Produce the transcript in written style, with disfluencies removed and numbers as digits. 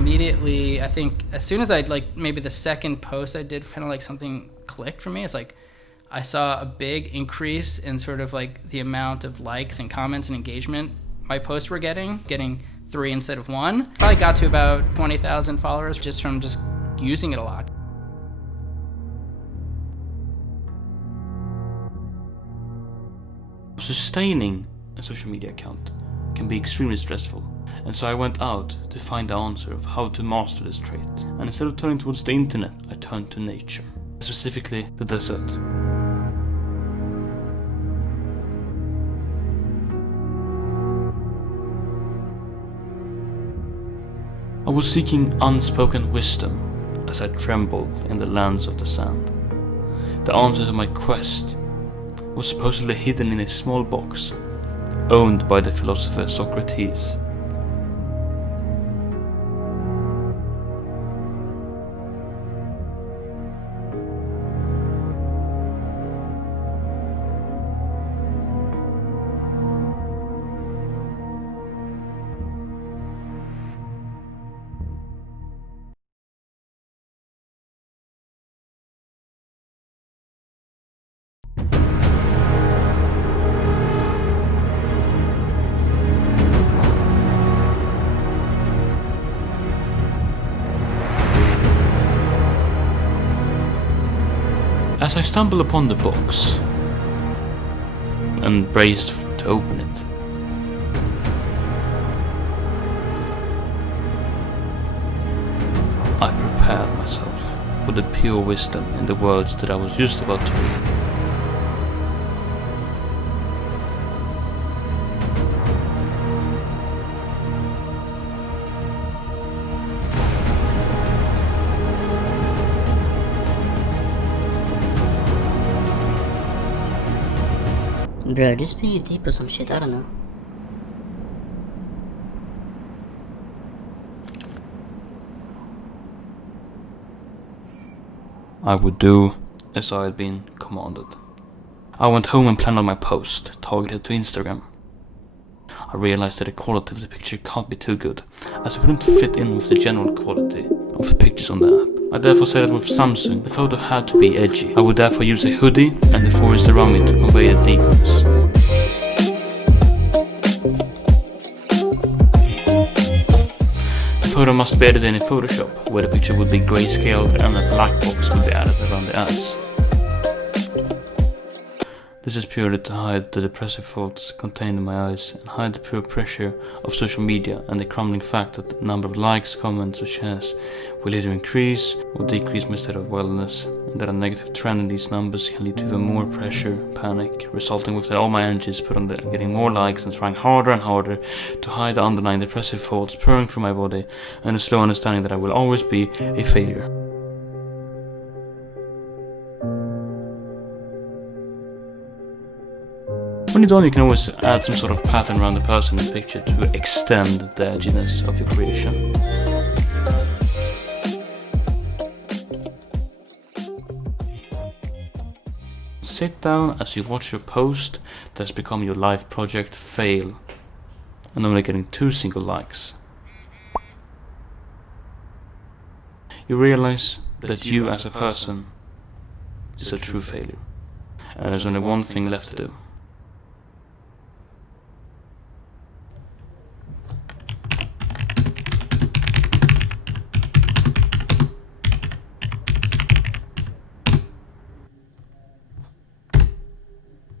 immediately, I think as soon as maybe the second post I did, kind of like something clicked for me. It's like I saw a big increase in sort of like the amount of likes and comments and engagement my posts were getting 3 instead of 1. Probably got to about 20,000 followers just from just using it a lot. Sustaining a social media account can be extremely stressful, and so I went out to find the answer of how to master this trait. And instead of turning towards the internet, I turned to nature, specifically the desert. I was seeking unspoken wisdom as I trembled in the lands of the sand. The answer to my quest was supposedly hidden in a small box owned by the philosopher Socrates. As I stumbled upon the box and braced to open it, I prepared myself for the pure wisdom in the words that I was just about to read. Bro, just being deep or some shit, I don't know. I would do as I had been commanded. I went home and planned on my post, targeted to Instagram. I realized that the quality of the picture can't be too good, as it wouldn't fit in with the general quality of the pictures on the app. I therefore said that with Samsung, the photo had to be edgy. I would therefore use a hoodie and the forest around me to convey the deepness. The photo must be edited in Photoshop, where the picture would be grayscaled and a black box would be added around the eyes. This is purely to hide the depressive thoughts contained in my eyes and hide the pure pressure of social media and the crumbling fact that the number of likes, comments or shares will either increase or decrease my state of wellness, and that a negative trend in these numbers can lead to even more pressure, panic, resulting with that all my energy is put on getting more likes and trying harder and harder to hide the underlying depressive thoughts pouring through my body, and a slow understanding that I will always be a failure. When you're done, you can always add some sort of pattern around the person in the picture to extend the edginess of your creation. Sit down as you watch your post that's become your life project fail and only getting 2 single likes. You realize that you as a person is a true failure, and there's only one thing left to do.